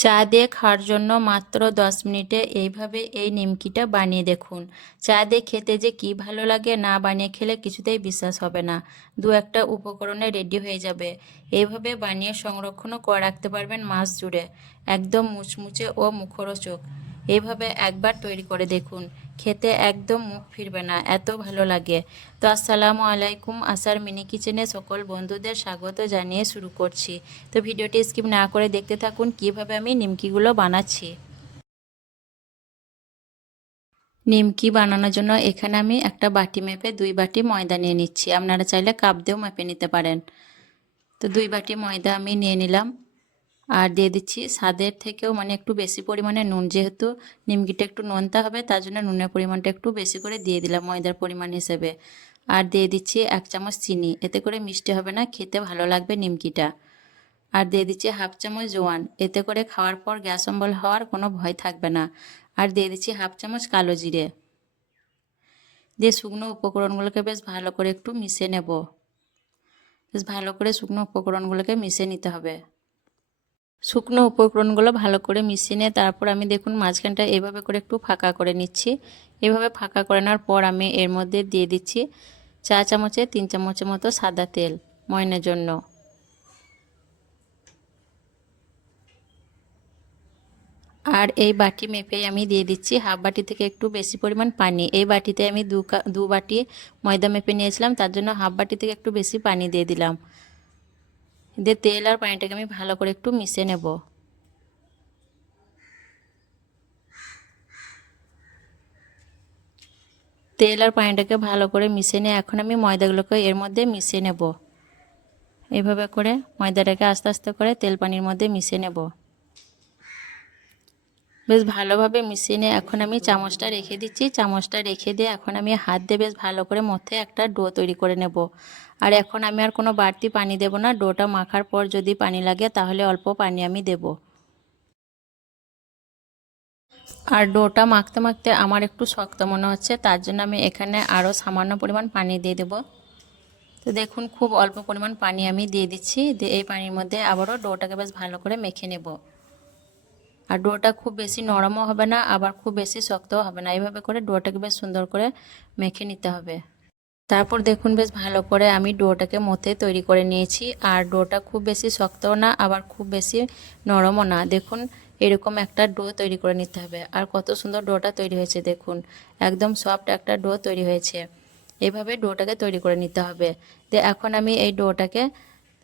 চা দিয়ে খাওয়ার জন্য মাত্র দশ মিনিটে এইভাবে এই নিমকিটা বানিয়ে দেখুন। চা দিয়ে খেতে যে কি ভালো লাগে না বানিয়ে খেলে কিছুতেই বিশ্বাস হবে না। দু একটা উপকরণে রেডি হয়ে যাবে। এইভাবে বানিয়ে সংরক্ষণও করে রাখতে পারবেন মাস জুড়ে। একদম মুচমুচে ও মুখরোচক। এইভাবে একবার তৈরি করে দেখুন। খেতে একদম মুখ ফিরবে না, এত ভালো লাগে। তো আসসালামু আলাইকুম, আসার মিনি কিচেনে সকল বন্ধুদের স্বাগত জানিয়ে শুরু করছি। তো ভিডিওটি স্কিপ না করে দেখতে থাকুন, কীভাবে আমি নিমকিগুলো বানাচ্ছি। নিমকি বানানোর জন্য এখানে আমি একটা বাটি মেপে দুই বাটি ময়দা নিয়ে নিচ্ছি। আপনারা চাইলে কাপ দিয়েও মেপে নিতে পারেন। তো দুই বাটি ময়দা আমি নিয়ে নিলাম। আর দিয়ে দিচ্ছি স্বাদের থেকেও মানে একটু বেশি পরিমাণে নুন, যেহেতু নিমকিটা একটু নোনতা হবে, তার জন্য নুনের পরিমাণটা একটু বেশি করে দিয়ে দিলাম ময়দার পরিমাণ হিসেবে। আর দিয়ে দিচ্ছি এক চামচ চিনি, এতে করে মিষ্টি হবে না, খেতে ভালো লাগবে নিমকিটা। আর দিয়ে দিচ্ছি হাফ চামচ জোয়ান, এতে করে খাওয়ার পর গ্যাস অম্বল হওয়ার কোনো ভয় থাকবে না। আর দিয়ে দিচ্ছি হাফ চামচ কালো জিরে। দিয়ে শুকনো উপকরণগুলোকে বেশ ভালো করে একটু মিশিয়ে নেব। বেশ ভালো করে শুকনো উপকরণগুলোকে মিশিয়ে নিতে হবে। শুকনো উপকরণগুলো ভালো করে মিশিয়ে নিয়ে তারপর আমি দেখুন মাঝখানটা এভাবে করে একটু ফাঁকা করে নিচ্ছি। এভাবে ফাঁকা করে নেওয়ার পর আমি এর মধ্যে দিয়ে দিচ্ছি চা চামচে তিন চামচের মতো সাদা তেল ময়নের জন্য। আর এই বাটি মেপে আমি দিয়ে দিচ্ছি হাফ বাটি থেকে একটু বেশি পরিমাণ পানি। এই বাটিতে আমি দু দু বাটি ময়দা মেপে নিয়েছিলাম, তার জন্য হাফ বাটি থেকে একটু বেশি পানি দিয়ে দিলাম। দিয়ে তেল আর পানিটাকে আমি ভালো করে একটু মিশে নেব। তেল আর পানিটাকে ভালো করে মিশে নিয়ে এখন আমি ময়দাগুলোকে এর মধ্যে মিশে নেব। এভাবে করে ময়দাটাকে আস্তে আস্তে করে তেল পানির মধ্যে মিশে নেব। বেশ ভালোভাবে মিশিয়ে নিয়ে এখন আমি চামচটা রেখে দিচ্ছি। চামচটা রেখে দিয়ে এখন আমি হাত দিয়ে বেশ ভালো করে মধ্যে একটা ডো তৈরি করে নেব। আর এখন আমি আর কোনো বাড়তি পানি দেব না। ডোটা মাখার পর যদি পানি লাগে তাহলে অল্প পানি আমি দেব। আর ডোটা মাখতে মাখতে আমার একটু শক্ত মনে হচ্ছে, তার জন্য আমি এখানে আরও সামান্য পরিমাণ পানি দিয়ে দেব। তো দেখুন, খুব অল্প পরিমাণ পানি আমি দিয়ে দিচ্ছি। এই পানির মধ্যে আবারও ডোটাকে বেশ ভালো করে মেখে নেব। আর ডোটা খুব বেশি নরমও হবে না, আবার খুব বেশি শক্তও হবে না। এইভাবে করে ডোটাকে বেশ সুন্দর করে মেখে নিতে হবে। তারপর দেখুন বেশ ভালো করে আমি ডোটাকে মতে তৈরি করে নিয়েছি। আর ডোটা খুব বেশি শক্তও না, আবার খুব বেশি নরমও না। দেখুন এরকম একটা ডো তৈরি করে নিতে হবে। আর কত সুন্দর ডোটা তৈরি হয়েছে দেখুন। একদম সফট একটা ডো তৈরি হয়েছে। এভাবে ডোটাকে তৈরি করে নিতে হবে। তো এখন আমি এই ডোটাকে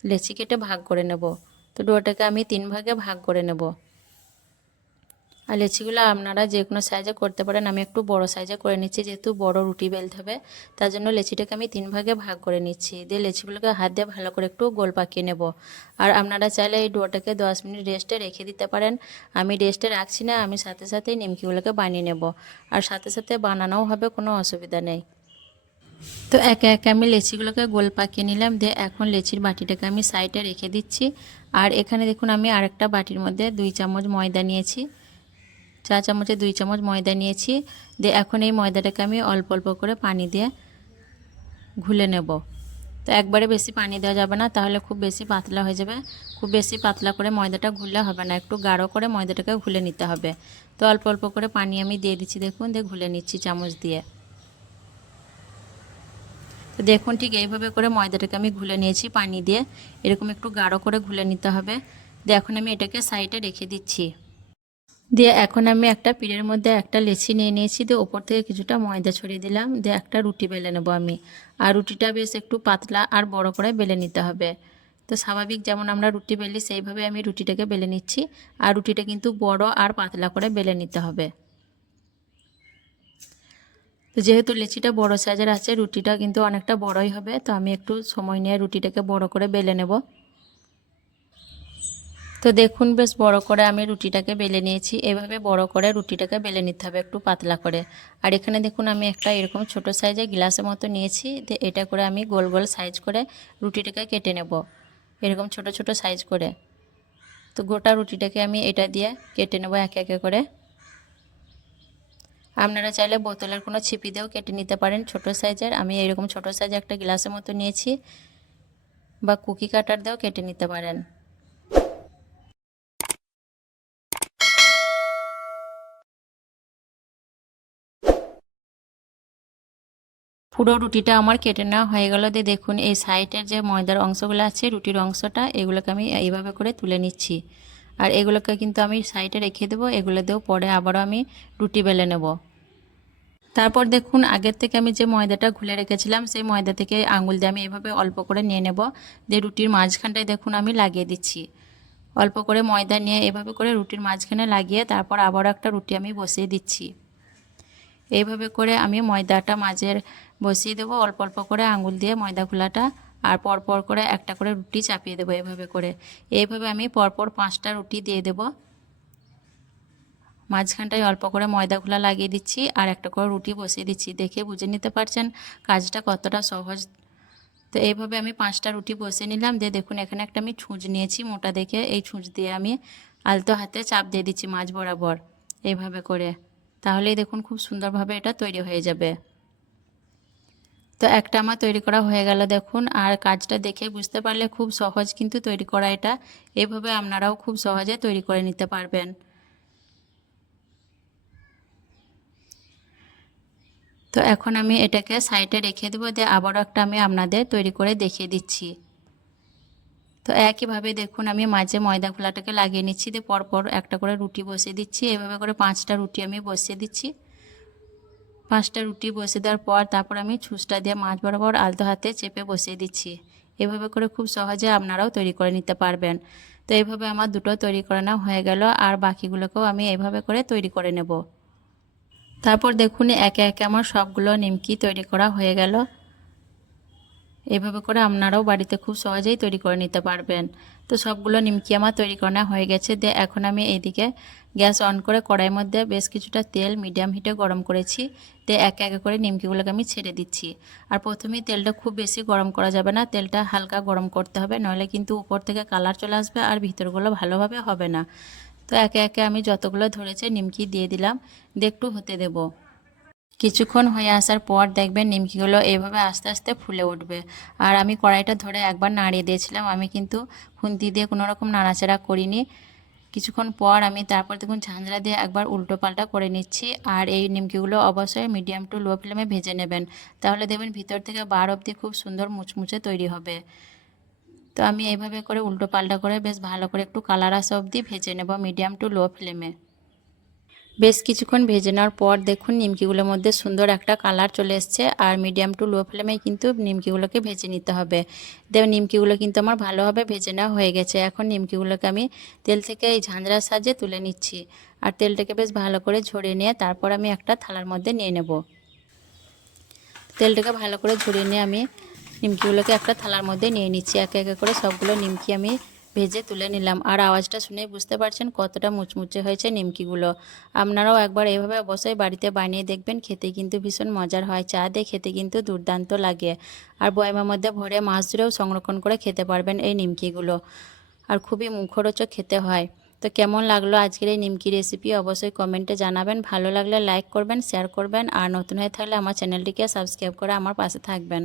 লেচি কেটে ভাগ করে নেব। তো ডোটাকে আমি তিন ভাগে ভাগ করে নেব। আর লেচিগুলো আপনারা যে কোনো সাইজে করতে পারেন। আমি একটু বড় সাইজে করে নিচ্ছি, যেহেতু বড় রুটি বেলতে হবে, তার জন্য লেচিটাকে আমি তিন ভাগে ভাগ করে নিচ্ছি। দিয়ে লেচিগুলোকে হাত দিয়ে ভালো করে একটু গোল পাকিয়ে নেব। আর আপনারা চাইলে এই ডোটাকে দশ মিনিট রেস্টে রেখে দিতে পারেন। আমি রেস্টে রাখছি না, আমি সাথে সাথে নিমকিগুলোকে বানিয়ে নেব। আর সাথে সাথে বানানোও হবে, কোনো অসুবিধা নেই। তো একে একে আমি লেচিগুলোকে গোল পাকিয়ে নিলাম। দিয়ে এখন লেচির বাটিটাকে আমি সাইডে রেখে দিচ্ছি। আর এখানে দেখুন, আমি আরেকটা বাটির মধ্যে দুই চামচ ময়দা নিয়েছি। চা চামচে দুই চামচ ময়দা নিয়েছি। দিয়ে এখন এই ময়দাটাকে আমি অল্প অল্প করে পানি দিয়ে ঘুলে নেব। তো একবারে বেশি পানি দেওয়া যাবে না, তাহলে খুব বেশি পাতলা হয়ে যাবে। খুব বেশি পাতলা করে ময়দাটা ঘুরলে হবে না, একটু গাঢ় করে ময়দাটাকে ঘুলে নিতে হবে। তো অল্প অল্প করে পানি আমি দিয়ে দিচ্ছি, দেখুন, দিয়ে ঘুলে নিচ্ছি চামচ দিয়ে। তো দেখুন, ঠিক এইভাবে করে ময়দাটাকে আমি ঘুলে নিয়েছি পানি দিয়ে। এরকম একটু গাঢ় করে ঘুলে নিতে হবে। দিয়ে এখন আমি এটাকে সাইডে রেখে দিচ্ছি। দিয়ে এখন আমি একটা পিড়ের মধ্যে একটা লেচি নিয়ে নিয়েছি, দিয়ে ওপর থেকে কিছুটা ময়দা ছড়িয়ে দিলাম, দিয়ে একটা রুটি বেলে নেব আমি। আর রুটিটা বেশ একটু পাতলা আর বড় করে বেলে নিতে হবে। তো স্বাভাবিক যেমন আমরা রুটি বেলি, সেইভাবে আমি রুটিটাকে বেলে নিচ্ছি। আর রুটিটা কিন্তু বড় আর পাতলা করে বেলে নিতে হবে। তো যেহেতু লেচিটা বড় সাইজের আছে, রুটিটা কিন্তু অনেকটা বড়ই হবে, তো আমি একটু সময় নিয়ে রুটিটাকে বড় করে বেলে নেব। তো দেখুন, বেশ বড় করে আমি রুটিটাকে বেলে নিয়েছি। এভাবে বড় করে রুটিটাকে বেলে নিতে হবে একটু পাতলা করে। আর এখানে দেখুন, আমি একটা এরকম ছোট সাইজে গ্লাসের মতো নিয়েছি। এটা করে আমি গোল গোল সাইজ করে রুটিটাকে কেটে নেব। এরকম ছোট ছোট সাইজ করে। তো গোটা রুটিটাকে আমি এটা দিয়ে কেটে নেব একে একে করে। আপনারা চাইলে বোতলের কোনো ছিপি দিয়েও কেটে নিতে পারেন ছোট সাইজের। আমি এরকম ছোট সাইজে একটা গ্লাসের মতো নিয়েছি। বা কুকি কাটার দিয়েও কেটে নিতে পারেন। পুরো রুটিটা আমার কেটে নেওয়া হয়ে গেল। দিয়ে দেখুন, এই সাইডের যে ময়দার অংশগুলো আছে, রুটির অংশটা, এগুলোকে আমি এইভাবে করে তুলে নিচ্ছি। আর এগুলোকে কিন্তু আমি সাইডে রেখে দেবো, এগুলো দিয়েও পরে আবারও আমি রুটি বেলে নেব। তারপর দেখুন, আগের থেকে আমি যে ময়দাটা ঘুলে রেখেছিলাম, সেই ময়দা থেকে আঙুল দিয়ে আমি এভাবে অল্প করে নিয়ে নেব। দিয়ে রুটির মাঝখানটায় দেখুন, আমি লাগিয়ে দিচ্ছি। অল্প করে ময়দা নিয়ে এভাবে করে রুটির মাঝখানে লাগিয়ে তারপর আবারও একটা রুটি আমি বসিয়ে দিচ্ছি। এইভাবে করে আমি ময়দাটা মাঝের বসিয়ে দেবো, অল্প অল্প করে আঙুল দিয়ে ময়দা খোলাটা আর পরপর করে একটা করে রুটি চাপিয়ে দেবো এভাবে করে। এইভাবে আমি পরপর পাঁচটা রুটি দিয়ে দেব। মাঝখানটায় অল্প করে ময়দা লাগিয়ে দিচ্ছি আর একটা করে রুটি বসিয়ে দিচ্ছি। দেখে বুঝে নিতে পারছেন কাজটা কতটা সহজ। তো এইভাবে আমি পাঁচটা রুটি বসিয়ে নিলাম। দিয়ে দেখুন, এখানে একটা আমি ছুঁচ নিয়েছি মোটা দেখে। এই ছুঁচ দিয়ে আমি আলতো হাতে চাপ দিয়ে দিচ্ছি মাছ বরাবর। এইভাবে করে। তাহলেই দেখুন, খুব সুন্দরভাবে এটা তৈরি হয়ে যাবে। তো একটা আমার তৈরি করা হয়ে গেল দেখুন। আর কাজটা দেখে বুঝতে পারলে খুব সহজ কিন্তু তৈরি করা এটা। এভাবে আপনারাও খুব সহজে তৈরি করে নিতে পারবেন। তো এখন আমি এটাকে সাইডে রেখে দেবো, দিয়ে আবারও একটা আমি আপনাদের তৈরি করে দেখিয়ে দিচ্ছি। তো একইভাবে দেখুন, আমি মাঝে ময়দা খোলাটাকে লাগিয়ে নিচ্ছি, দিয়ে পরপর একটা করে রুটি বসিয়ে দিচ্ছি। এভাবে করে পাঁচটা রুটি আমি বসিয়ে দিচ্ছি। পাঁচটা রুটি বসিয়ে দেওয়ার পর তারপর আমি ছুঁচটা দিয়ে মাছ বরাবর আলতো হাতে চেপে বসিয়ে দিচ্ছি। এভাবে করে খুব সহজে আপনারাও তৈরি করে নিতে পারবেন। তো এইভাবে আমার দুটো তৈরি করে নেওয়া হয়ে গেল, আর বাকিগুলোকেও আমি এইভাবে করে তৈরি করে নেব। তারপর দেখুন, একে একে আমার সবগুলো নিমকি তৈরি করা হয়ে গেল। এভাবে করে আপনারাও বাড়িতে খুব সহজেই তৈরি করে নিতে পারবেন। তো সবগুলো নিমকি আমার তৈরি করা হয়ে গেছে। দিয়ে এখন আমি এইদিকে গ্যাস অন করে কড়াইয়ের মধ্যে বেশ কিছুটা তেল মিডিয়াম হিটে গরম করেছি। দিয়ে একে একে করে নিমকিগুলোকে আমি ছেড়ে দিচ্ছি। আর প্রথমেই তেলটা খুব বেশি গরম করা যাবে না। তেলটা হালকা গরম করতে হবে, নইলে কিন্তু উপর থেকে কালার চলে আসবে আর ভিতরগুলো ভালোভাবে হবে না। তো একে একে আমি যতগুলো ধরেছে নিমকি দিয়ে দিলাম। দিয়ে একটু হতে দেবো। কিছুক্ষণ হয়ে আসার পর দেখবেন নিমকিগুলো এইভাবে আস্তে আস্তে ফুলে উঠবে। আর আমি কড়াইটা ধরে একবার নাড়িয়ে দিয়েছিলাম। আমি কিন্তু খুন্তি দিয়ে কোনো রকম নাড়াচাড়া করিনি। কিছুক্ষণ পর আমি তারপর দেখুন ঝাঁঝরা দিয়ে একবার উল্টো পাল্টা করে নিচ্ছি। আর এই নিমকিগুলো অবশ্যই মিডিয়াম টু লো ফ্লেমে ভেজে নেবেন। তাহলে দেখবেন ভিতর থেকে বার অবধি খুব সুন্দর মুচমুচে তৈরি হবে। তো আমি এইভাবে করে উল্টো পাল্টা করে বেশ ভালো করে একটু কালার আসা অবধি ভেজে নেব মিডিয়াম টু লো ফ্লেমে বেশ কিছুক্ষণ ভেজে নেওয়ার পর দেখুন নিমকিগুলোর মধ্যে সুন্দর একটা কালার চলে এসছে আর মিডিয়াম টু লো ফ্লেমে কিন্তু নিমকিগুলোকে ভেজে নিতে হবে। দেব নিমকিগুলো কিন্তু আমার ভালোভাবে ভেজে নেওয়া হয়ে গেছে। এখন নিমকিগুলোকে আমি তেল থেকে এই ঝাঁঝরার সাহায্যে তুলে নিচ্ছি আর তেলটাকে বেশ ভালো করে ঝরিয়ে নিয়ে তারপর আমি একটা থালার মধ্যে নিয়ে নেব। তেলটাকে ভালো করে ঝরিয়ে নিয়ে আমি নিমকিগুলোকে একটা থালার মধ্যে নিয়ে নিচ্ছি। একে একে করে সবগুলো নিমকি আমি ভেজে তুলে নিলাম। আর আওয়াজটা শুনে বুঝতে পারছেন কতটা মুচমুচে হয়েছে নিমকিগুলো। আপনারাও একবার এভাবে অবশ্যই বাড়িতে বানিয়ে দেখবেন, খেতে কিন্তু ভীষণ মজার হয়। চা দিয়ে খেতে কিন্তু দুর্দান্ত লাগে। আর বয়মের মধ্যে ভরে মাছ ধরেও সংরক্ষণ করে খেতে পারবেন এই নিমকিগুলো। আর খুবই মুখরোচক খেতে হয়। তো কেমন লাগল আজকের এই নিমকি রেসিপি অবশ্যই কমেন্টে জানাবেন। ভালো লাগলে লাইক করবেন শেয়ার করবেন আর নতুন হয়ে থাকলে আমার চ্যানেলটিকে সাবস্ক্রাইব করে আমার পাশে থাকবেন।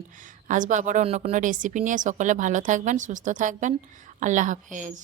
আসব আবার অন্য কোনো রেসিপি নিয়ে। সকলে ভালো থাকবেন, সুস্থ থাকবেন। আল্লাহ হাফেজ।